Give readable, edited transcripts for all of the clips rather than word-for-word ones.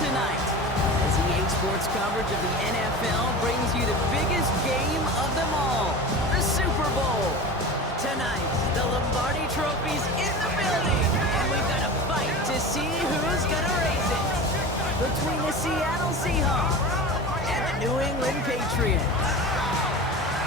tonight, as EA Sports coverage of the NFL brings you the biggest game of them all, the Super Bowl. Tonight, the Lombardi Trophy's in the building, and we've got a fight to see who's gonna raise it between the Seattle Seahawks and the New England Patriots.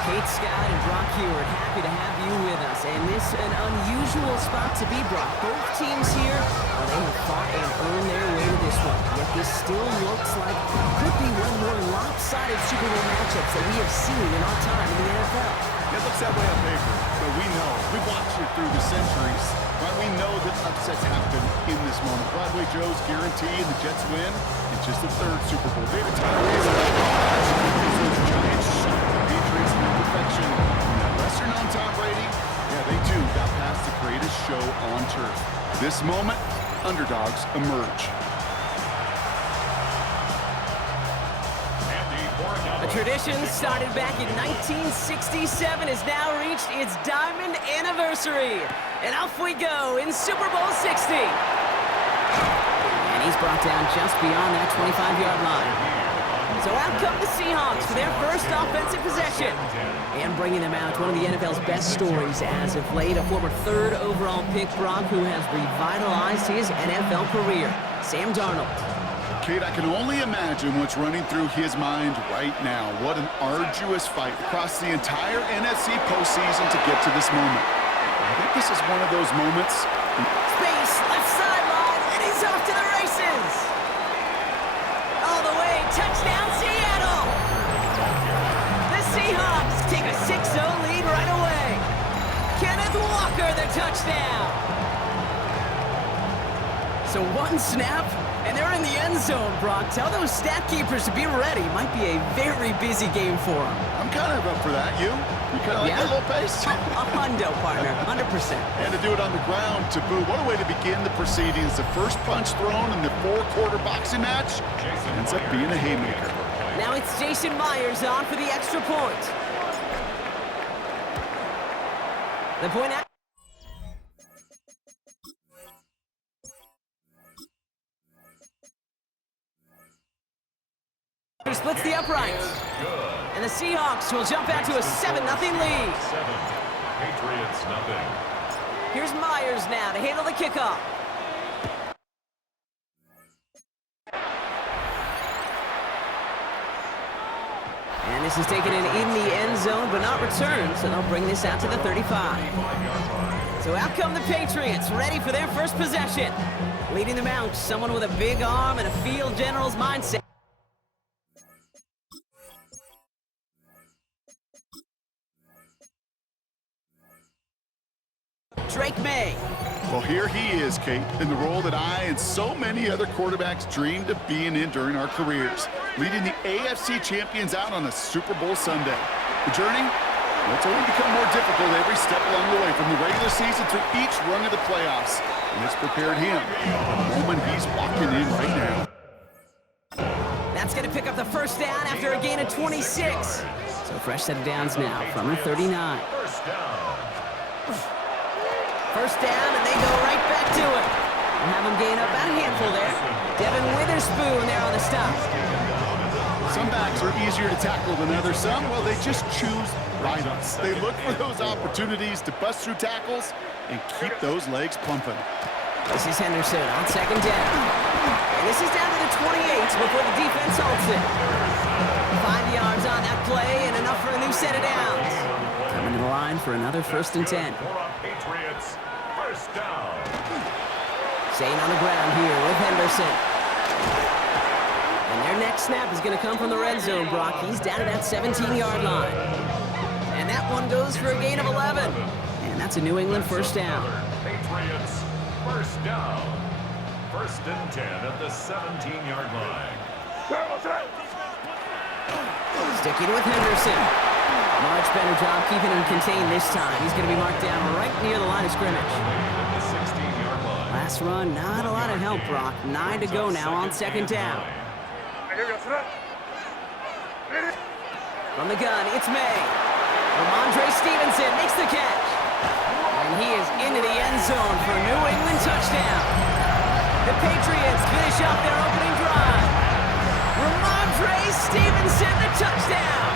Kate Scott and Brock Huard, happy to have you with us. And this is an unusual spot to be, Brock. Both teams here, well, they have fought and earned their way to this one. Yet this still looks like could be one of the more lopsided Super Bowl matchups that we have seen in our time in the NFL. It looks that way on paper, but we know. We've watched it through the centuries. Right? We know that upsets happen in this moment. Broadway Joe's guarantee and the Jets win. It's just the third Super Bowl. David Tyree's those Giants shot the Patriots into perfection. And that Western on Tom Brady, yeah, they too got past the greatest show on turf. This moment, underdogs emerge. A tradition started back in 1967 has now reached its diamond anniversary. And off we go in Super Bowl 60. And he's brought down just beyond that 25-yard line. So out come the Seahawks for their first offensive possession. And bringing them out, one of the NFL's best stories as of late, a former third overall pick, Brock, who has revitalized his NFL career, Sam Darnold. Kate, I can only imagine what's running through his mind right now. What an arduous fight across the entire NFC postseason to get to this moment. I think this is one of those moments. Space, left sideline, and he's off to the races. All the way, touchdown Seattle. The Seahawks take a 6-0 lead right away. Kenneth Walker, the touchdown. So one snap, and they're in the end zone, Brock. Tell those stat keepers to be ready. Might be a very busy game for them. I'm kind of up for that. You kind of like that little pace? A hundo, partner, 100%. And to do it on the ground, to boot. What a way to begin the proceedings. The first punch thrown in the four-quarter boxing match ends up being a haymaker. Now it's Jason Myers on for the extra point. The point out. He splits the uprights. And the Seahawks will jump out to a 7-0 lead. 7, Patriots nothing. Here's Myers now to handle the kickoff. And this is taken in the end zone, but not returned, so they'll bring this out to the 35. So out come the Patriots, ready for their first possession. Leading them out, someone with a big arm and a field general's mindset. Drake May. Well, here he is, Kate, in the role that I and so many other quarterbacks dreamed of being in during our careers, leading the AFC champions out on a Super Bowl Sunday. The journey, well, it's only become more difficult every step along the way, from the regular season through each rung of the playoffs. And it's prepared him for the moment he's walking in right now. That's going to pick up the first down after a gain of 26. So fresh set of downs now from the 39. First down, and they go right back to it. And have them gain up about a handful there. Devin Witherspoon there on the stop. Some backs are easier to tackle than others. Some, well, they just choose violence. They look for those opportunities to bust through tackles and keep those legs pumping. This is Henderson on second down. And this is down to the 28 before the defense halts it. 5 yards on that play and enough for a new set of downs. Coming to the line for another 1st and 10. Patriots, first down. Staying on the ground here with Henderson. And their next snap is going to come from the red zone, Brock. He's down to that 17-yard line. And that one goes for a gain of 11. And that's a New England first down. Patriots, first down. 1st and 10 at the 17-yard line. Sticking with Henderson. Much better job keeping him contained this time. He's going to be marked down right near the line of scrimmage. The 16-yard line. Last run, not a lot of help, Brock. 9 to go now on second down. From the gun, it's May. Ramondre Stevenson makes the catch. And he is into the end zone for a New England touchdown. The Patriots finish up their opening drive. Hutchinson, the touchdown!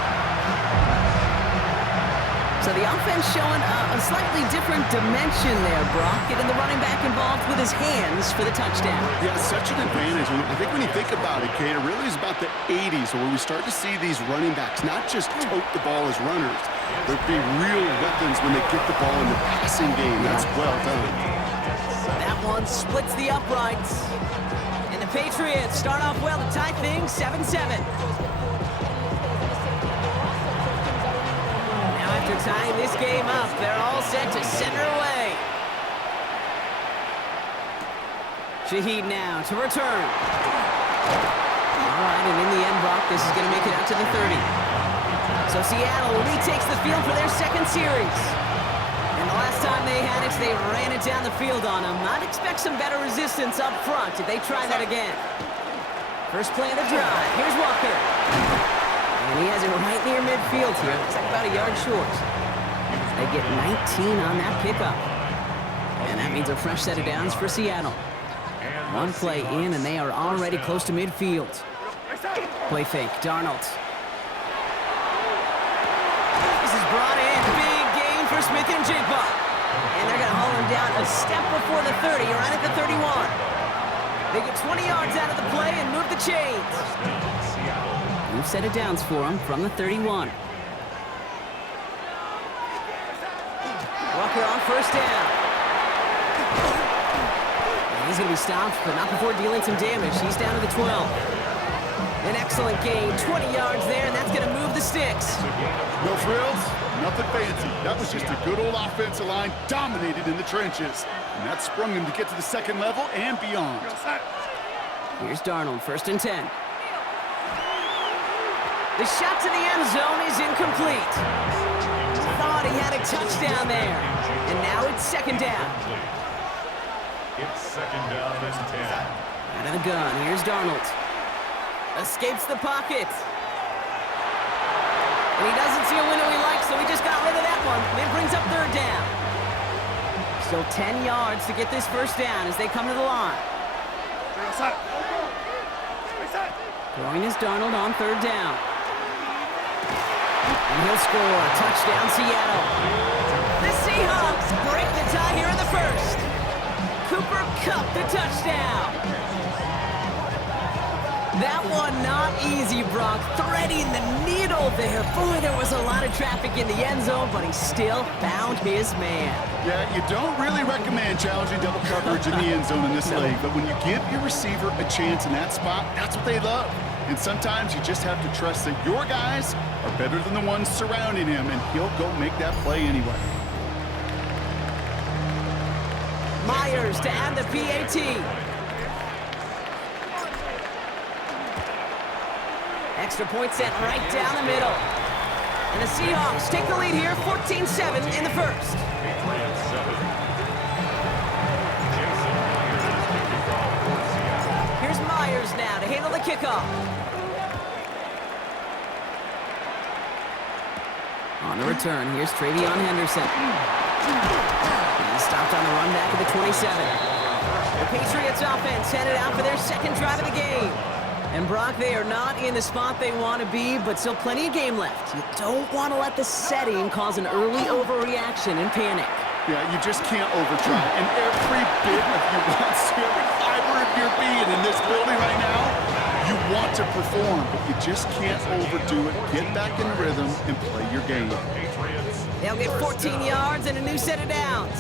So the offense showing a slightly different dimension there, Brock. Getting the running back involved with his hands for the touchdown. Yeah, such an advantage. I think when you think about it, Kate, it really is about the 80s where we start to see these running backs not just tote the ball as runners, but be real weapons when they get the ball in the passing game. That's well done. That one splits the uprights. And the Patriots start off well to tie things 7-7. After tying this game up, they're all set to send her away. Shaheed now to return. All right, and in the end, Brock, this is going to make it out to the 30. So Seattle retakes the field for their second series. And the last time they had it, they ran it down the field on them. I'd expect some better resistance up front if they try that again. First play of the drive. Here's Walker. And he has it right near midfield here. Looks like about a yard short. They get 19 on that pickup. And that means a fresh set of downs for Seattle. One play in, and they are already close to midfield. Play fake, Darnold. This is brought in. Big gain for Smith and Jigba. And they're going to haul him down a step before the 30, right at the 31. They get 20 yards out of the play and move the chains. New set of downs for him from the 31. Walker on first down. And he's going to be stopped, but not before dealing some damage. He's down to the 12. An excellent gain, 20 yards there, and that's going to move the sticks. No frills, nothing fancy. That was just a good old offensive line, dominated in the trenches. And that sprung him to get to the second level and beyond. Here's Darnold, first and 10. The shot to the end zone is incomplete. Thought he had a touchdown there. And now it's second down. It's second down and 10. Out of the gun, here's Darnold. Escapes the pocket. And he doesn't see a window he likes, so he just got rid of that one. And it brings up third down. Still 10 yards to get this first down as they come to the line. Throwing is Darnold on third down. And he'll score. Touchdown, Seattle. The Seahawks break the tie here in the first. Cooper Kupp, the touchdown. That one not easy, Brock. Threading the needle there. Boy, there was a lot of traffic in the end zone, but he still found his man. Yeah, you don't really recommend challenging double coverage in the end zone in this league, but when you give your receiver a chance in that spot, that's what they love. And sometimes you just have to trust that your guys are better than the ones surrounding him, and he'll go make that play anyway. Myers to add the PAT. Extra point set right down the middle. And the Seahawks take the lead here, 14-7 in the first. Here's Myers now to handle the kickoff. On the return, here's Travion Henderson. He's stopped on the run back of the 27. The Patriots offense headed out for their second drive of the game. And Brock, they are not in the spot they want to be, but still plenty of game left. You don't want to let the setting cause an early overreaction and panic. Yeah, you just can't overtry. And every bit of you wants to, every fiber of your being in this building right now, you want to perform, but you just can't overdo it. Get back in rhythm and play your game. They'll get 14 yards and a new set of downs.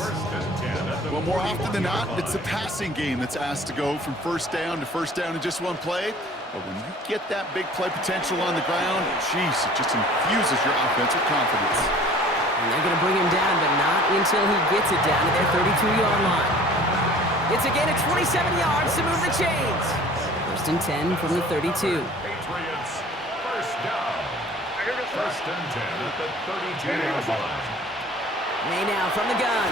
Well, more often than not, it's the passing game that's asked to go from first down in just one play. But when you get that big play potential on the ground, geez, it just infuses your offensive confidence. And they're going to bring him down, but not until he gets it down to their 32-yard line. It's a gain of 27 yards to move the chains. First and 10 from the 32. Patriots, first down. First and 10 at the 32-yard line. May now from the gun.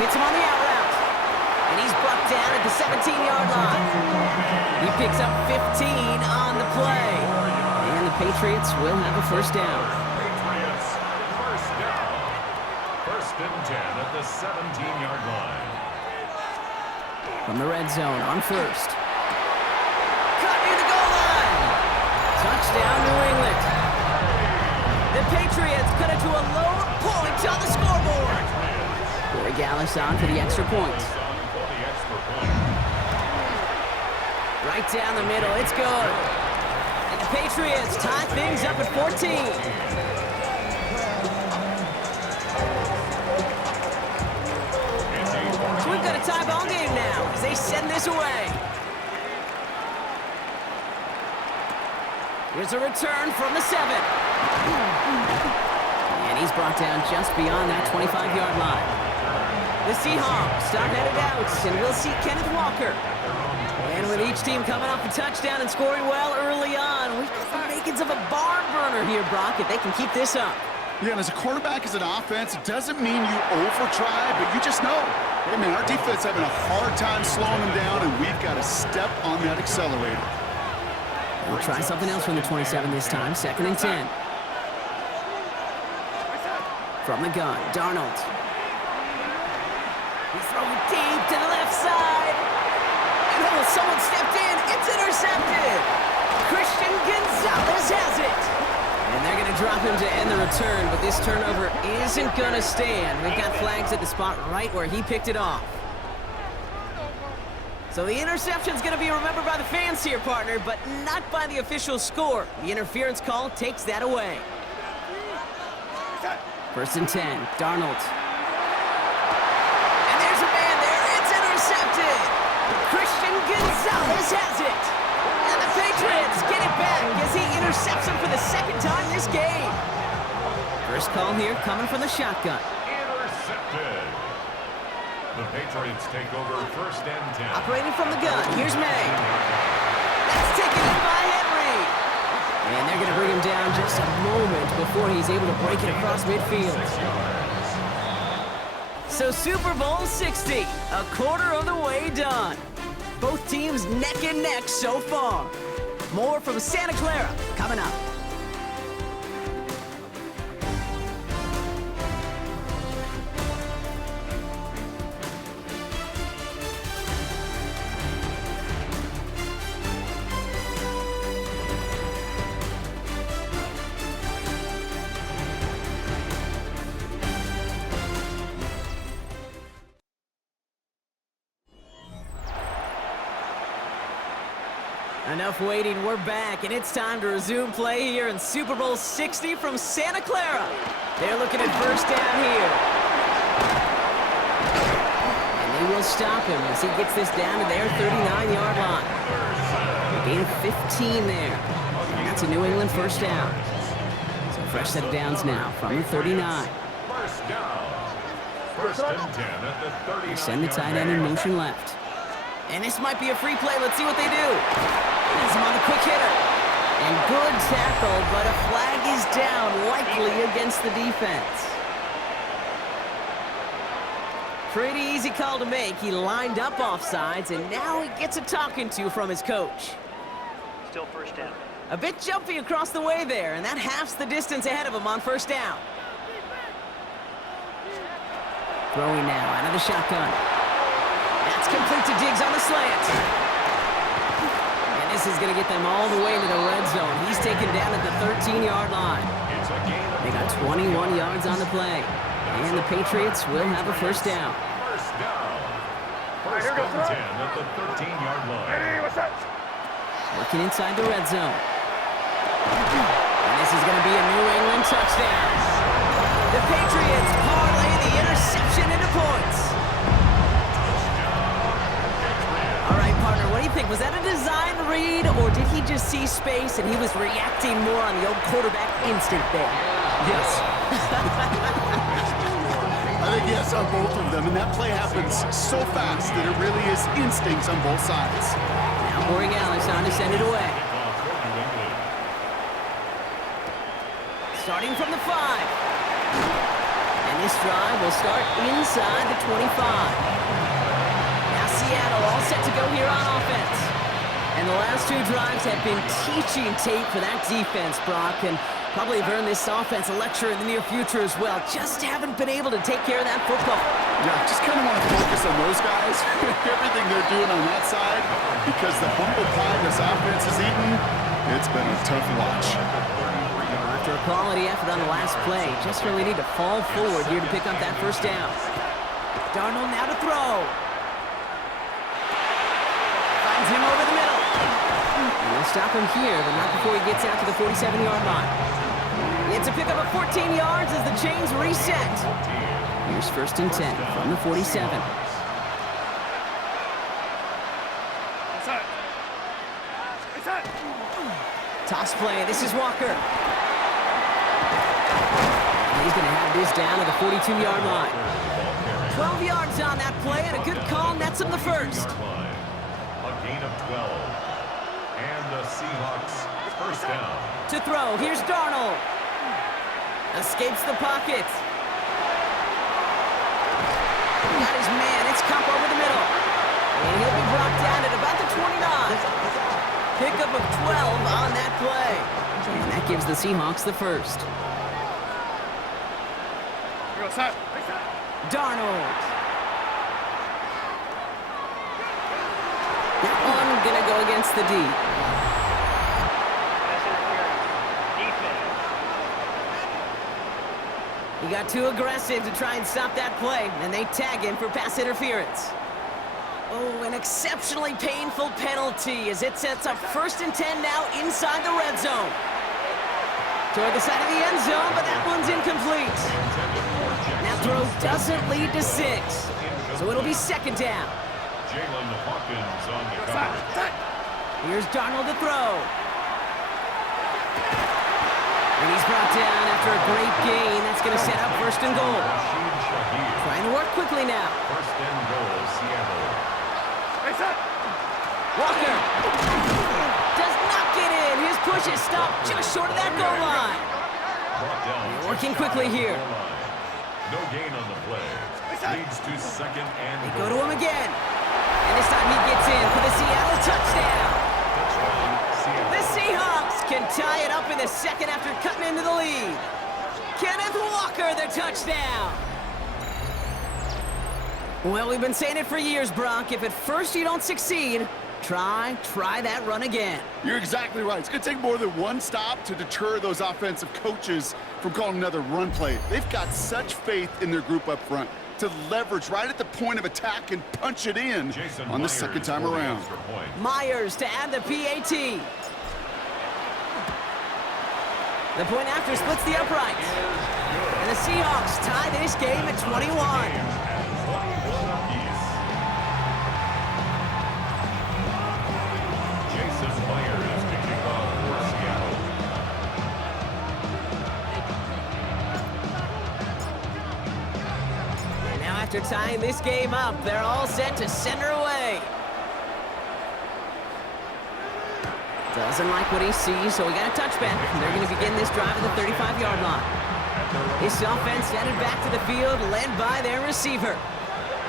Hits him on the out route. And he's brought down at the 17-yard line. He picks up 15 on the play. And the Patriots will have a first down. Patriots, first down. First and 10 at the 17-yard line. From the red zone on first. Caught near the goal line. Touchdown, New England. The Patriots cut it to a low point on the scoreboard. Corey Gallis on for the extra point. Right down the middle, it's good. And the Patriots tie things up at 14. So we've got a tie ball game now as they send this away. Here's a return from the 7. And he's brought down just beyond that 25-yard line. The Seahawks are headed out, and we'll see Kenneth Walker. And with each team coming off a touchdown and scoring well early on, we've got the makings of a barn burner here, Brock, if they can keep this up. Yeah, and as a quarterback, as an offense, it doesn't mean you over-try, but you just know, hey, man, our defense having a hard time slowing them down, and we've got to step on that accelerator. We'll try something else from the 27 this time. 2nd and 10. From the gun, Darnold. He's throwing deep to the left side. And oh, someone stepped in. It's intercepted. Christian Gonzalez has it. And they're going to drop him to end the return, but this turnover isn't going to stand. We've got flags at the spot right where he picked it off. So the interception's going to be remembered by the fans here, partner, but not by the official score. The interference call takes that away. 1st and 10, Darnold. And there's a man there. It's intercepted. Christian Gonzalez has it. And the Patriots get it back as he intercepts him for the 2nd time this game. First call here coming from the shotgun. Intercepted. The Patriots take over 1st and 10. Operating from the gun, here's May. That's taken in by Henry. And they're going to bring him down just a moment before he's able to break it across midfield. So Super Bowl 60, a quarter of the way done. Both teams neck and neck so far. More from Santa Clara coming up. Enough waiting, we're back, and it's time to resume play here in Super Bowl 60 from Santa Clara. They're looking at 1st down here. And they will stop him as he gets this down to their 39-yard line. Gain of 15 there. And that's a New England 1st down. So fresh set of downs now from the 39. 1st down. 1st and 10 at the 39. They send the tight end in motion left. And this might be a free play. Let's see what they do. He's him on the quick hitter. And good tackle, but a flag is down, likely against the defense. Pretty easy call to make. He lined up offsides, and now he gets a talking to from his coach. Still 1st down. A bit jumpy across the way there, and that halves the distance ahead of him on 1st down. Throwing now out of the shotgun. That's complete to Diggs on the slant. And this is going to get them all the way into the red zone. He's taken down at the 13-yard line. They got 21 yards on the play. And the Patriots will have a 1st down. 1st down. 1st and 10 at the 13-yard line. Working inside the red zone. And this is going to be a New England touchdown. The Patriots parlay the interception into points. All right, partner, what do you think? Was that a design read, or did he just see space and he was reacting more on the old quarterback instinct there? Yes. I think yes on both of them, and that play happens so fast that it really is instincts on both sides. Now Corey Gallis on to send it away. Starting from the 5. And this drive will start inside the 25. Now Seattle all set to go here on offense. And the last 2 drives have been teaching tape for that defense, Brock, and probably have earned this offense a lecture in the near future as well. Just haven't been able to take care of that football. Yeah, just kind of want to focus on those guys. Everything they're doing on that side, because the humble pie this offense has eaten, it's been a tough watch. After a quality effort on the last play, just really need to fall forward here to pick up that first down. Darnold now to throw. Finds him over the middle. And they'll stop him here, but not before he gets out to the 47-yard line. It's a pickup of 14 yards as the chains reset. Here's first and 10 from the 47. Toss play. This is Walker. And he's going to have this down to the 42-yard line. 12 yards on that play, and a good call nets him the first. A gain of 12. And the Seahawks first down. To throw, here's Darnold. Escapes the pocket. Got his man, it's Kupp over the middle. And he'll be brought down at about the 29. Pickup of 12 on that play. And that gives the Seahawks the first. Darnold. That one gonna go against the D. Pass interference. Defense. He got too aggressive to try and stop that play, and they tag him for pass interference. Oh, an exceptionally painful penalty as it sets up first and 10 now inside the red zone. Toward the side of the end zone, but that one's incomplete. That throw doesn't lead to 6, so it'll be second down. Jalen Hawkins on the cover. Here's Darnold to throw. And he's brought down after a great gain. That's going to set up first and goal. Rashid Shaheed. Trying to work quickly now. First and goal, Seattle. Walker does not get in. His push is stopped just short of that goal line. Brought down They're working quickly here. No gain on the play. Leads to second and They goal. go to him again. And this time he gets in for the Seattle touchdown. Touchdown, Seattle. The Seahawks can tie it up in the second after cutting into the lead. Kenneth Walker, the touchdown. Well, we've been saying it for years, Brock. If at first you don't succeed, try that run again. You're exactly right. It's going to take more than one stop to deter those offensive coaches from calling another run play. They've got such faith in their group up front to leverage right at the point of attack and punch it in Jason on the Myers second time for the around. extra point. Myers to add the PAT. The point after splits the uprights. And the Seahawks tie this game at 21. Jason Myers to kick off for Seattle. Now after tying this game up, they're all set to send her away. Doesn't like what he sees, so he got a touchback. And they're going to begin this drive at the 35-yard line. This offense headed back to the field, led by their receiver.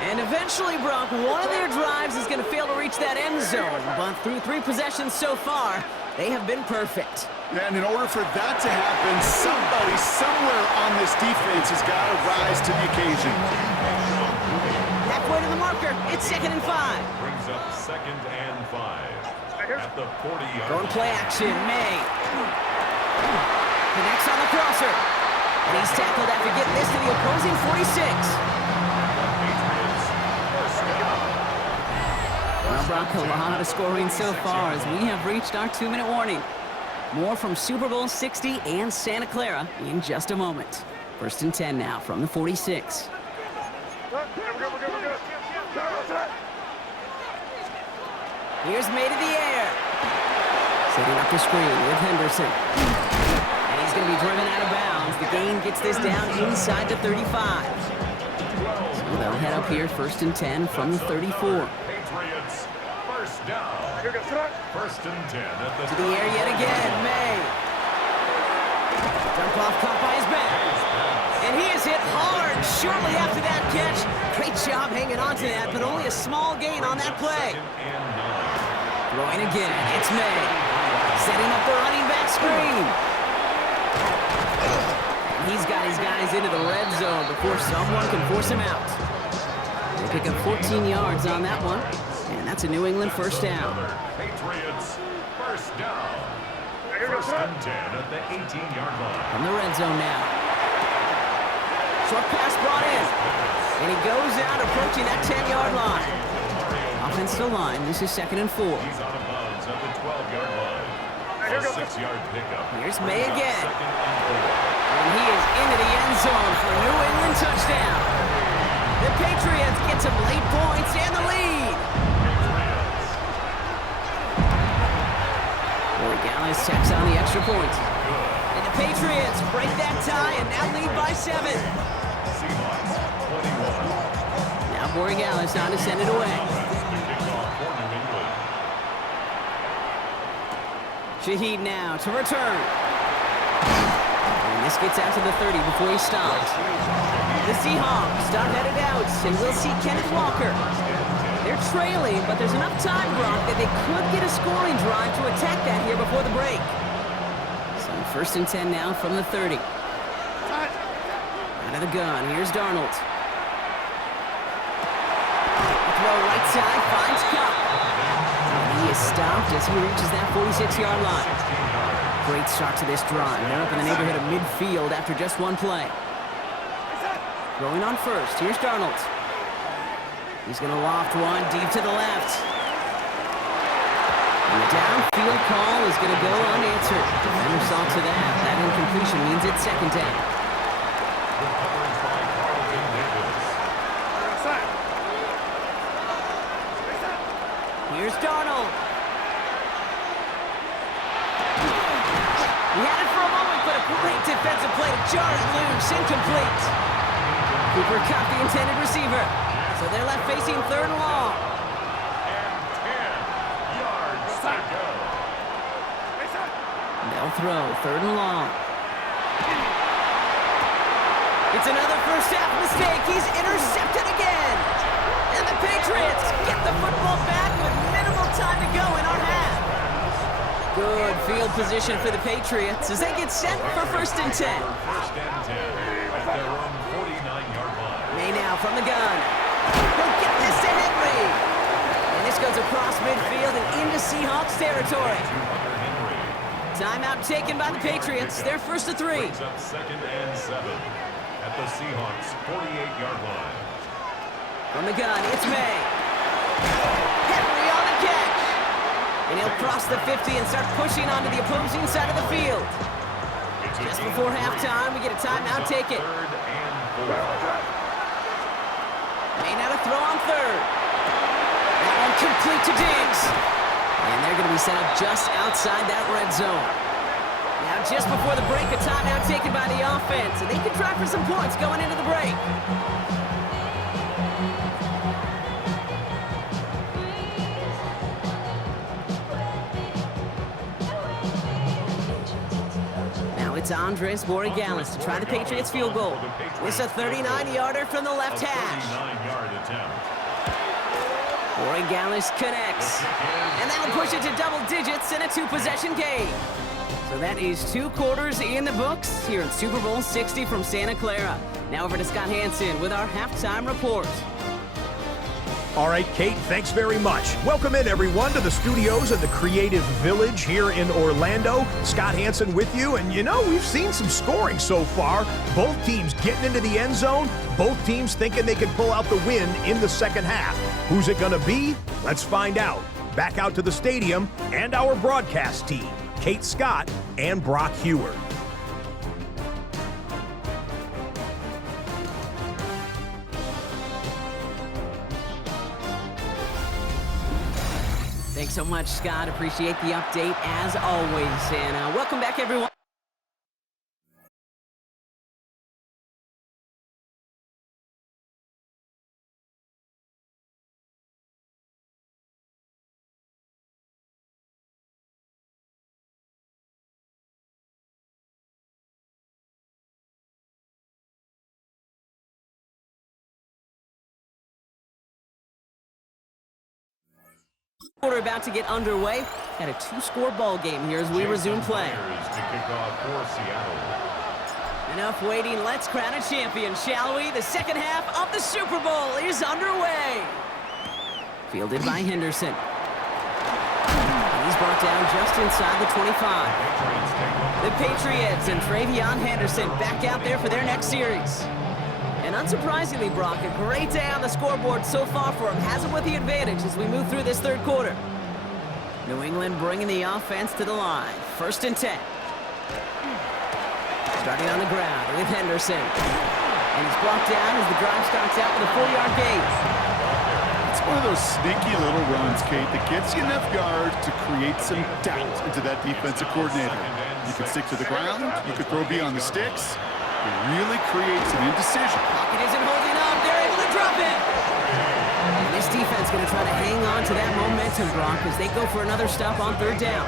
And eventually, Brock, one of their drives is going to fail to reach that end zone. But through 3 possessions so far, they have been perfect. Yeah, and in order for that to happen, somebody somewhere on this defense has got to rise to the occasion. Halfway to the marker, it's second and 5. Brings up second and 5. At the 40-yard Going line. play action, May. Connects on the crosser. And he's tackled after getting this to the opposing 46. Patriots first down. Well, Brock, a lot of scoring so far as we have reached our 2-minute warning. More from Super Bowl 60 and Santa Clara in just a moment. First and 10 now from the 46. Here's May to the air. Setting up the screen with Henderson. And he's going to be driven out of bounds. The gain gets this down inside the 35. So they'll head up here first and 10 from the 34. Patriots first down. First and 10 at the To the air yet again, May. Jump off caught by his back. And he is hit hard shortly after that catch. Great job hanging on to that, but only a small gain on that play. second and 9. Throwing again, it's May. Setting up the running back screen. And he's got his guys into the red zone before someone can force him out. They pick up 14 yards on that one. And that's a New England first down. Patriots first down. First and 10 at the 18-yard line. From the red zone now. Short pass brought in. And he goes out approaching that 10-yard line. Offensive line, this is 2nd and 4. He's out of bounds at the 12-yard line. A 6-yard pickup. Here's May again. And he is into the end zone for a New England touchdown. The Patriots get some late points and the lead. Borregales tacks on the extra point. And the Patriots break that tie and now lead by 7. Seahawks 21. Now Borregales on to send it away. Shaheed now to return. And this gets out to the 30 before he stops. The Seahawks start headed out, and we'll see Kenneth Walker. They're trailing, but there's enough time, Brock, that they could get a scoring drive to attack that here before the break. So 1st and 10 now from the 30. Out of the gun, here's Darnold. Throw right side, finds Cup. He is stopped as he reaches that 46-yard line. Great start to this drive. They're up in the neighborhood of midfield after just one play. Throwing on first. Here's Darnold. He's going to loft one deep to the left. And the downfield call is going to go unanswered. Defender saw to that. That incompletion means it's 2nd down. Here's Darnold. He had it for a moment, but a great defensive play to jar it loose. Incomplete. Cooper Kupp, the intended receiver. So they're left facing 3rd and long. And 10 yards to go. They'll throw 3rd and long. It's another first half mistake. He's intercepted again. And the Patriots get the football back with minimal time to go in our half. Good field position for the Patriots as they get set for 1st and 10. 1st and 10 at their own 49-yard line. May now from the gun. He'll get this to Henry. And this goes across midfield and into Seahawks territory. Timeout taken by the Patriots. They're 1st and 3. Brings up 2nd and 7 at the Seahawks 48-yard line. From the gun, it's May. Henry on the catch. And he'll cross the 50 and start pushing onto the opposing side of the field. Just before halftime, we get a timeout taken. 3rd and 4. May now to throw on 3rd. That one complete to Diggs. And they're going to be set up just outside that red zone. Now just before the break, a timeout taken by the offense. And they can try for some points going into the break. It's Andres Borregales to try the Patriots field goal. It's a 39-yarder from the left hash. 39-yard attempt. Borregales connects. And that'll push it to double digits in a 2-possession game. So that is 2 quarters in the books here in Super Bowl 60 from Santa Clara. Now over to Scott Hanson with our halftime report. All right, Kate, thanks very much. Welcome in, everyone, to the studios of the Creative Village here in Orlando. Scott Hanson with you, and you know, we've seen some scoring so far. Both teams getting into the end zone, both teams thinking they can pull out the win in the second half. Who's it going to be? Let's find out. Back out to the stadium and our broadcast team, Kate Scott and Brock Huard. Thanks so much, Scott. Appreciate the update as always. And welcome back, everyone. Quarter about to get underway. Got a 2-score ball game here as we resume play. To kick off for Seattle. Enough waiting. Let's crown a champion, shall we? The second half of the Super Bowl is underway. Fielded by Henderson. And he's brought down just inside the 25. The Patriots and Travion Henderson back out there for their next series. And unsurprisingly, Brock, a great day on the scoreboard so far for him. Has him with the advantage as we move through this third quarter. New England bringing the offense to the line. 1st and 10. Starting on the ground with Henderson. And he's brought down as the drive starts out with a 4-yard gain. It's one of those sneaky little runs, Kate, that gets you enough yards to create some doubt into that defensive coordinator. You can stick to the ground. You can throw beyond the sticks. It really creates an indecision. Pocket isn't holding up. They're able to drop it. And this defense going to try to hang on to that momentum, Brock, as they go for another stop on 3rd down.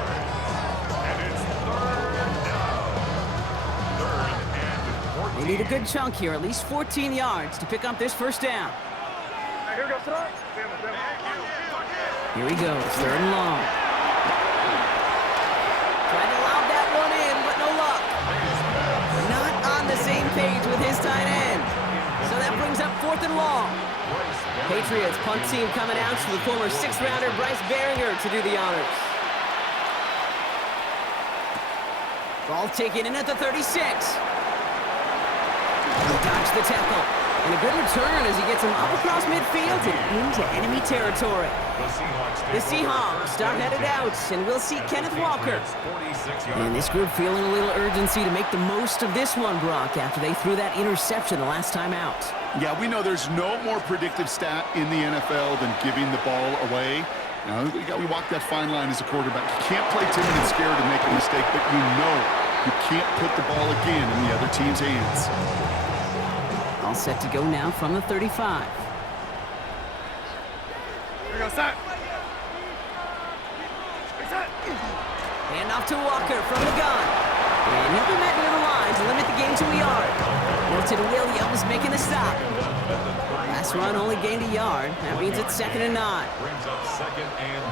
They need a good chunk here, at least 14 yards to pick up this 1st down. Here he goes, 3rd and long. Trying to lob that one in, but no luck. Not on the same page with his tight end. So that brings up 4th and long. Patriots punt team coming out to the former 6th-rounder Bryce Baringer to do the honors. Ball taken in at the 36. He dodged the tackle. And a good return as he gets him up across midfield and into enemy territory. The Seahawks start headed out, and we'll see Kenneth Walker. And this group feeling a little urgency to make the most of this one, Brock, after they threw that interception the last time out. Yeah, we know there's no more predictive stat in the NFL than giving the ball away. Now, we walk that fine line as a quarterback. You can't play timid and scared and make a mistake, but you know you can't put the ball again in the other team's hands. All set to go now from the 35. Hand off to Walker from the gun. And he'll be met near the line to limit the gain to a yard. Milton Williams making the stop. Last run only gained a yard. That means it's 2nd and 9. Brings up 2nd and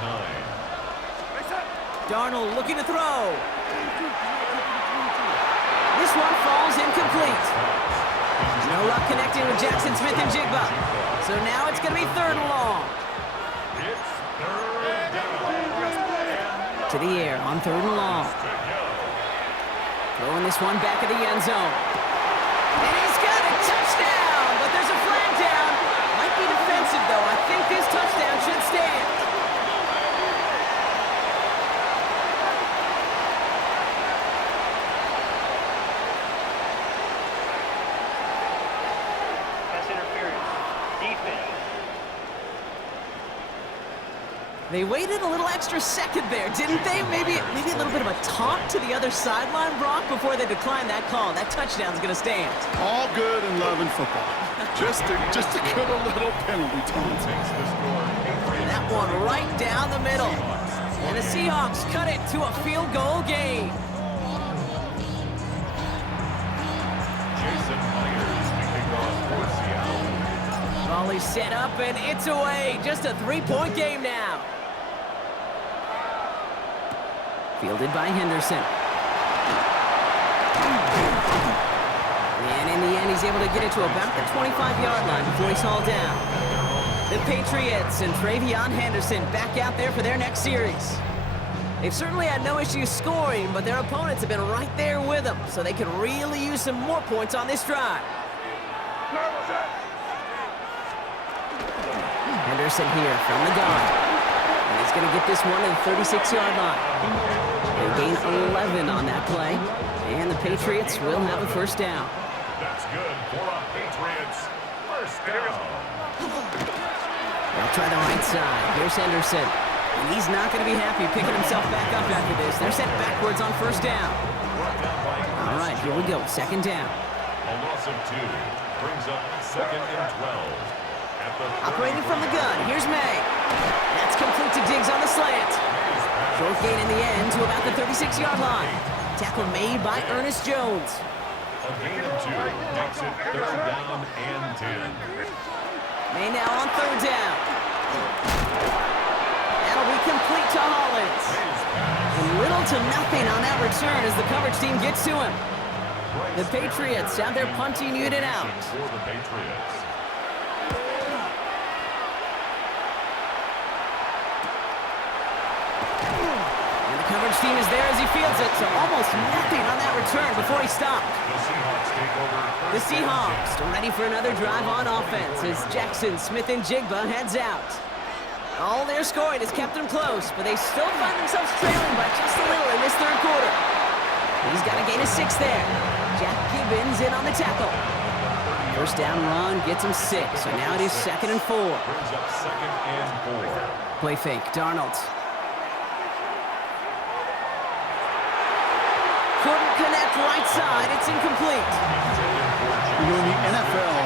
9. Darnold looking to throw. This one falls incomplete. No luck connecting with Jackson Smith and Jigba. So now it's going to be 3rd and long. It's 3rd down. To the air on 3rd and long. Throwing this one back at the end zone. And he's got a touchdown, but there's a flag down. Might be defensive, though. I think this touchdown should stand. They waited a little extra second there, didn't they? Maybe a little bit of a taunt to the other sideline, Brock, before they declined that call. That touchdown's going to stand. All good and love in football. Just a good little penalty taunt. That one right down the middle. And the Seahawks cut it to a field goal game. Jason Myers kicking off for Seattle. Ball is set up and it's away. Just a 3-point game now. Fielded by Henderson. And in the end, he's able to get it to about the 25-yard line before he's hauled down. The Patriots and Travion Henderson back out there for their next series. They've certainly had no issues scoring, but their opponents have been right there with them, so they could really use some more points on this drive. Henderson here from the gun. And he's going to get this one to the 36-yard line. They gain 11 on that play, and the Patriots will have a 1st down. That's good for a Patriots 1st down. They'll try the right side. Here's Henderson. And he's not going to be happy picking himself back up after this. They're set backwards on 1st down. All right, here we go. 2nd down. A loss of 2 brings up 2nd and 12. Operating from the gun, here's May. That's complete to Diggs on the slant. Short gain in the end to about the 36-yard line. Tackle made by Ernest Jones. A gain of 2 makes it 3rd down and 10. May now on 3rd down. That'll be complete to Hollins. And little to nothing on that return as the coverage team gets to him. The Patriots have their punting unit out. For the Patriots. Coverage team is there as he fields it, so almost nothing on that return before he stopped. The Seahawks take over. The Seahawks are ready for another drive on offense as Jackson, Smith, and Jigba heads out. All their scoring has kept them close, but they still find themselves trailing by just a little in this third quarter. He's got a gain of 6 there. Jack Gibbons in on the tackle. First down run gets him 6, so now it is 2nd and 4. Brings up 2nd and 4. Play fake, Darnold. Couldn't connect right side, it's incomplete. You know, in the NFL,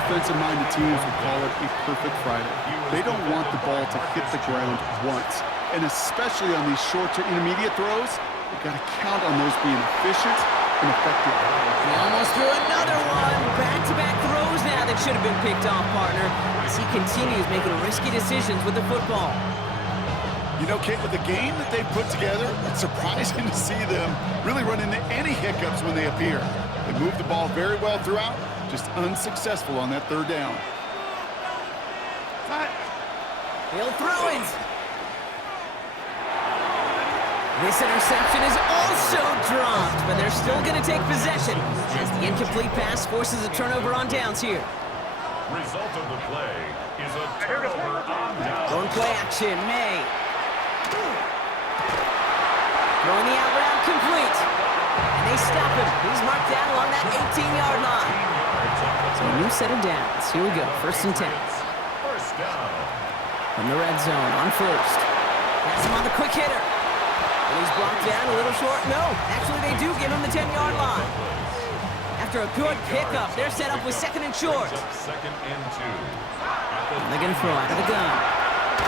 offensive-minded teams would call it a perfect Friday. They don't want the ball to hit the ground once. And especially on these short to intermediate throws, you've got to count on those being efficient and effective. He almost threw another one. Back-to-back throws now that should have been picked off, partner, as he continues making risky decisions with the football. You know, Kate, with the game that they put together, it's surprising to see them really run into any hiccups when they appear. They move the ball very well throughout, just unsuccessful on that third down. He'll throw it. This interception is also dropped, but they're still going to take possession as the incomplete pass forces a turnover on downs here. Result of the play is a turnover on down. Going play action, May. Throwing the out route complete. And they stop him. He's marked down along that 18-yard line. So a new set of downs. Here we go, 1st and 10. First down. From the red zone on first. Pass him on the quick hitter. And he's blocked down a little short. No, actually they do give him the 10-yard line. After a good pickup, they're set up with 2nd and short. Brings up 2nd and 2. And they're going to throw out of the gun.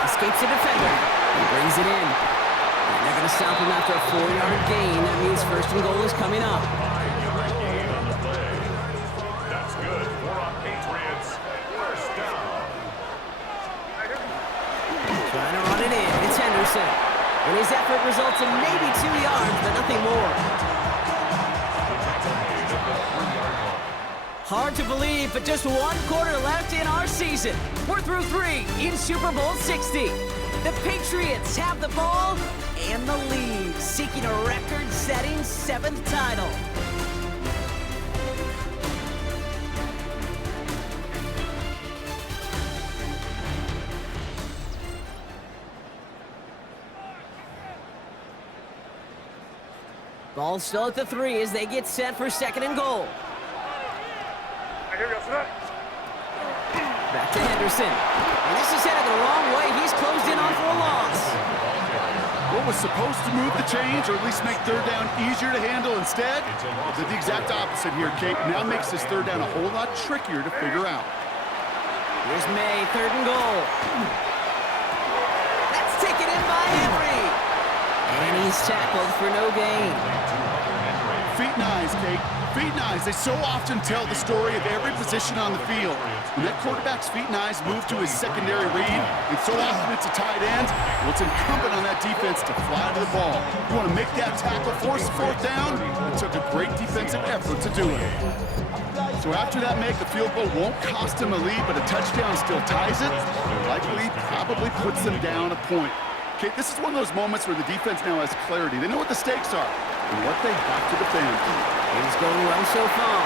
Escapes the defender. He brings it in. And they're going to stop him after a 4-yard gain. That means 1st and goal is coming up. 5-yard gain on the play. That's good. 4 on Patriots. First down. Trying to run it in. It's Henderson. And his effort results in maybe 2 yards, but nothing more. Hard to believe, but just 1 quarter left in our season. We're through 3 in Super Bowl 60. The Patriots have the ball and the lead, seeking a record-setting 7th title. Ball still at the 3 as they get set for 2nd and goal. Back to Henderson. And this is headed the wrong way. He's closed in on for a loss. What was supposed to move the chains, or at least make third down easier to handle instead, did the exact opposite here, Kate. Now makes this third down a whole lot trickier to figure out. Here's May, 3rd and goal. That's taken in by Henry. And he's tackled for no gain. Feet and eyes, Kate. Feet and eyes. They so often tell the story of every position on the field. When that quarterback's feet and eyes move to his secondary read, and so often it's a tight end, well, it's incumbent on that defense to fly to the ball. You want to make that tackle, force the 4th down? It took a great defensive effort to do it. So after that make, the field goal won't cost him a lead, but a touchdown still ties it. Likely, probably puts them down a point. Okay, this is one of those moments where the defense now has clarity. They know what the stakes are and what they have to defend. He's going well so far.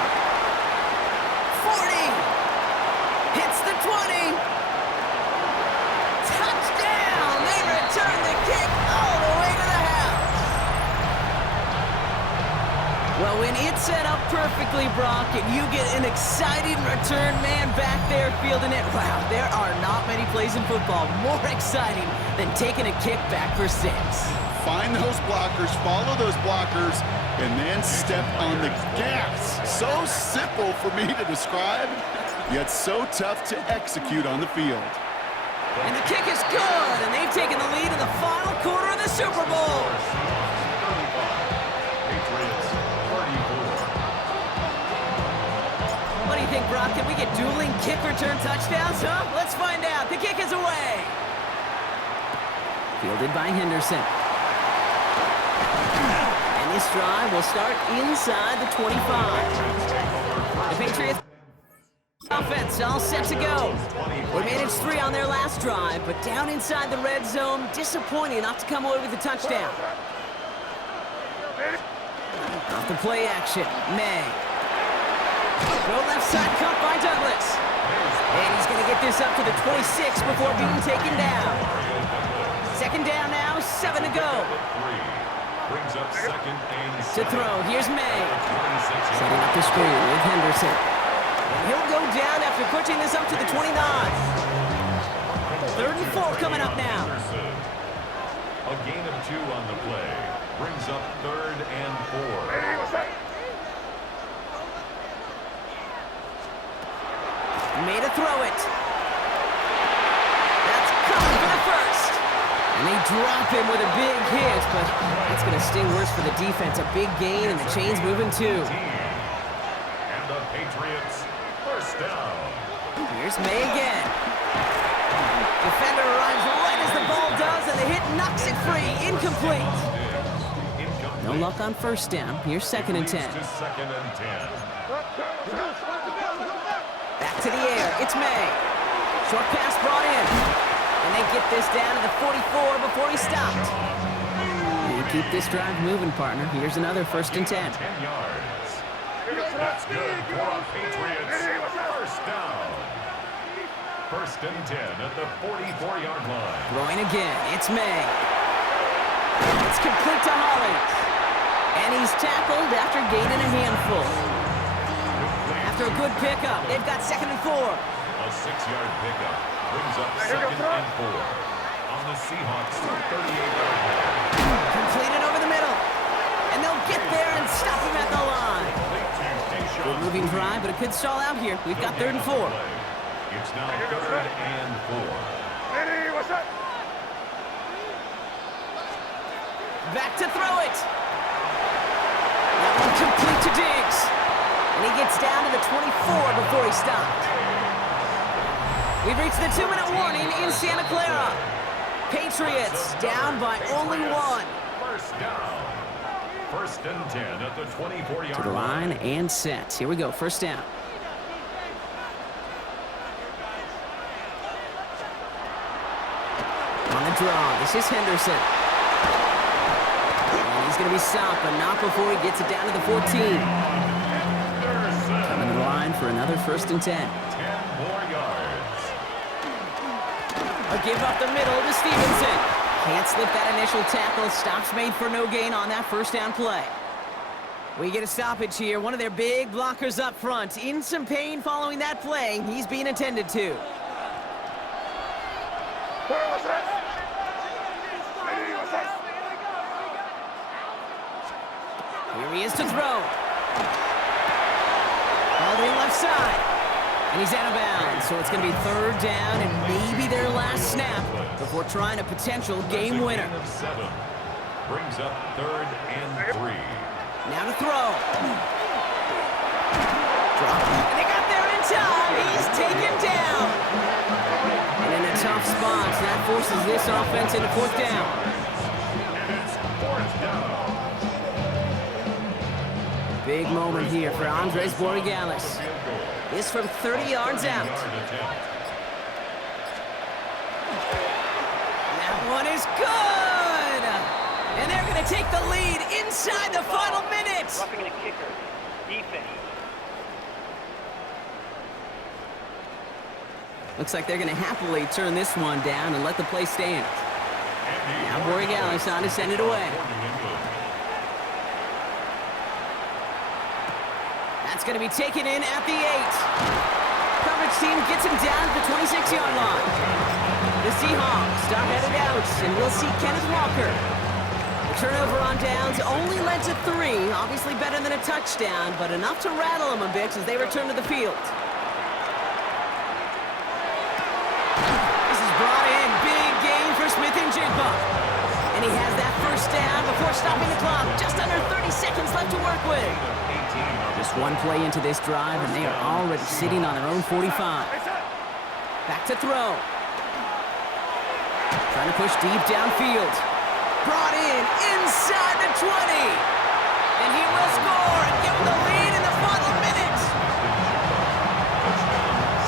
40. Hits the 20. Touchdown. They return the kick all the way to the house. Well, when it's set up perfectly, Brock, and you get an exciting return man back there fielding it, wow, there are not many plays in football more exciting than taking a kick back for 6. Find those blockers, follow those blockers, and then step on the gas. So simple for me to describe, yet so tough to execute on the field. And the kick is good, and they've taken the lead in the final quarter of the Super Bowl. Patriots 34. What do you think, Brock? Can we get dueling kick return touchdowns, huh? Let's find out. The kick is away. Fielded by Henderson. And this drive will start inside the 25. The Patriots offense all set to go. They managed 3 on their last drive, but down inside the red zone, disappointing not to come away with a touchdown. Off the play action, May. Go left side cut by Douglas. And he's going to get this up to the 26 before being taken down. Second down now, 7 to go. Brings up second and To throw, here's May. Setting up the screen with Henderson. And he'll go down after pushing this up to the 29. 3rd and 4 coming up now. A gain of 2 on the play. Brings up 3rd and 4. Made a throw it. That's coming for the first. And they drop him with a big hit, but that's going to sting worse for the defense. A big gain, and the chain's moving too. And the Patriots, first down. Here's May again. Defender arrives right as the ball does, and the hit knocks it free. Incomplete. No luck on first down. Here's 2nd and 10. To second and 10. Back to the air. It's May. Short pass brought in. And they get this down to the 44 before he stopped. You keep this drive moving, partner. Here's another 1st and 10. 10 yards. That's good for our Patriots. First down. 1st and 10 at the 44-yard line. Throwing again. It's May. It's complete to Hollins. And he's tackled after gaining a handful. After a good pickup, they've got 2nd and 4. A 6-yard pickup brings up 2nd and 4 on the Seahawks 38-yard line. Completed over the middle. And they'll get there and stop him at the line. Good moving drive, but it could stall out here. We've got 3rd and 4. It's now 3rd and 4. Back to throw it. That one complete to Diggs. And he gets down to the 24 before he stopped. We've reached the 2-minute warning in Santa Clara. Patriots down by only 1. First down. 1st and 10 at the 24-yard To the line and set. Here we go, 1st down. On the draw, this is Henderson. And he's going to be stopped, but not before he gets it down to the 14. Coming to the line for another 1st and 10. 10 more yards. A give up the middle to Stevenson. Can't slip that initial tackle. Stops made for no gain on that 1st down play. We get a stoppage here. One of their big blockers up front. In some pain following that play. He's being attended to. Here he is to throw. Ball in left side. And he's out of bounds, so it's going to be 3rd down and maybe their last snap before trying a potential game winner. Of 7. Brings up 3rd and 3. Now to throw. Drop. And they got there in time. He's taken down. And in a tough spot, that forces this offense into 4th down. And it's 4th down. Big moment here for Andres Borregales. This from 30 yards out. That one is good! And they're going to take the lead inside the final minute. Roughing the kicker. Defense. Looks like they're going to happily turn this one down and let the play stand. Now Borregales on to send it away. That's going to be taken in at the 8. Coverage team gets him down to the 26-yard line. The Seahawks are headed out, and we'll see Kenneth Walker. The turnover on downs only led to 3. Obviously better than a touchdown, but enough to rattle them a bit as they return to the field. This is brought in. Big gain for Smith and Jigba. And he has that 1st down before stopping the clock. Just under 30 seconds left to work with. Just one play into this drive, and they are already sitting on their own 45. Back to throw. Trying to push deep downfield. Brought in inside the 20. And he will score and give them the lead in the final minutes.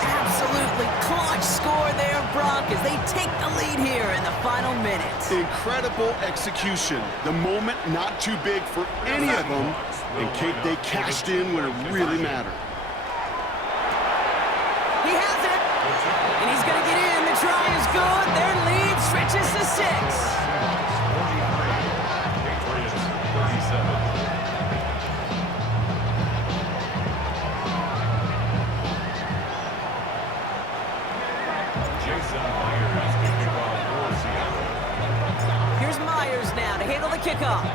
Absolutely clutch score there, Brock, as they take the lead here in the final minute. Incredible execution. The moment not too big for any of them. And Kate, they cashed in when it really mattered. He has it, and he's going to get in. The try is good. Their lead stretches to 6. Patriots 37. Jason Myers kicking off for Seattle. Here's Myers now to handle the kickoff.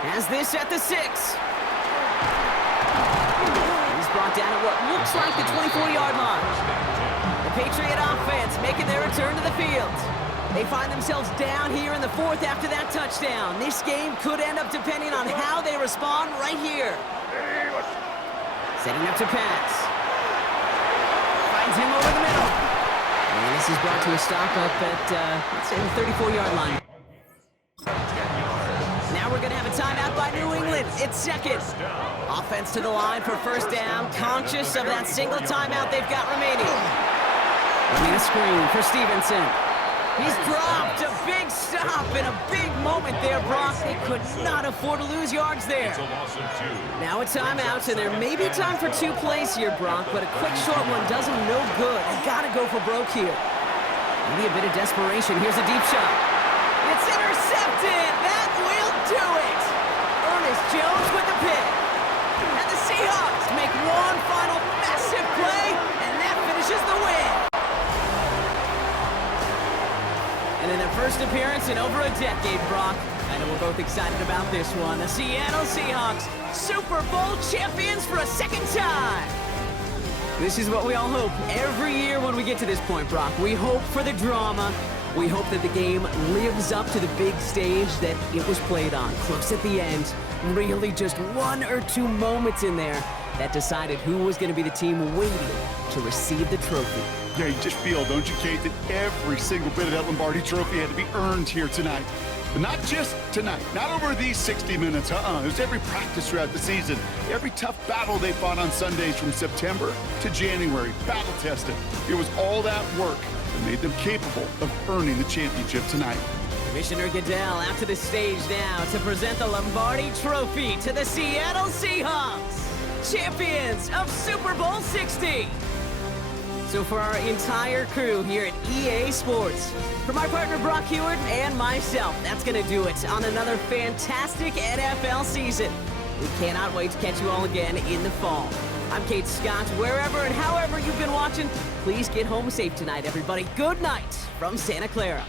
Has this at the 6. He's brought down at what looks like the 24-yard line. The Patriot offense making their return to the field. They find themselves down here in the 4th after that touchdown. This game could end up depending on how they respond right here. Setting up to pass. Finds him over the middle. And this is brought to a stop up at, let's say, the 34-yard line. Now we're going to have a timeout by New England. It's 2nd. Offense to the line for 1st down, conscious of that single timeout they've got remaining. Running a screen for Stevenson. He's dropped a big stop and a big moment there, Brock. They could not afford to lose yards there. Now a timeout, and there may be time for 2 plays here, Brock, but a quick short one does them no good. You got to go for broke here. Maybe a bit of desperation. Here's a deep shot. It's intercepted. That will do it. Ernest Jones with the pick. And the Seahawks make one final massive play, and that finishes the win. And in their first appearance in over a decade, Brock, I know we're both excited about this one. The Seattle Seahawks, Super Bowl champions for a 2nd time. This is what we all hope every year when we get to this point, Brock. We hope for the drama. We hope that the game lives up to the big stage that it was played on. Close at the end. Really just 1 or 2 moments in there that decided who was going to be the team waiting to receive the trophy. Yeah, you just feel, don't you, Kate, that every single bit of that Lombardi Trophy had to be earned here tonight. But not just tonight, not over these 60 minutes, It was every practice throughout the season, every tough battle they fought on Sundays from September to January, battle tested. It was all that work that made them capable of earning the championship tonight. Commissioner Goodell out to the stage now to present the Lombardi Trophy to the Seattle Seahawks, champions of Super Bowl 60. So for our entire crew here at EA Sports, for my partner Brock Huard and myself, that's going to do it on another fantastic NFL season. We cannot wait to catch you all again in the fall. I'm Kate Scott. Wherever and however you've been watching, please get home safe tonight, everybody. Good night from Santa Clara.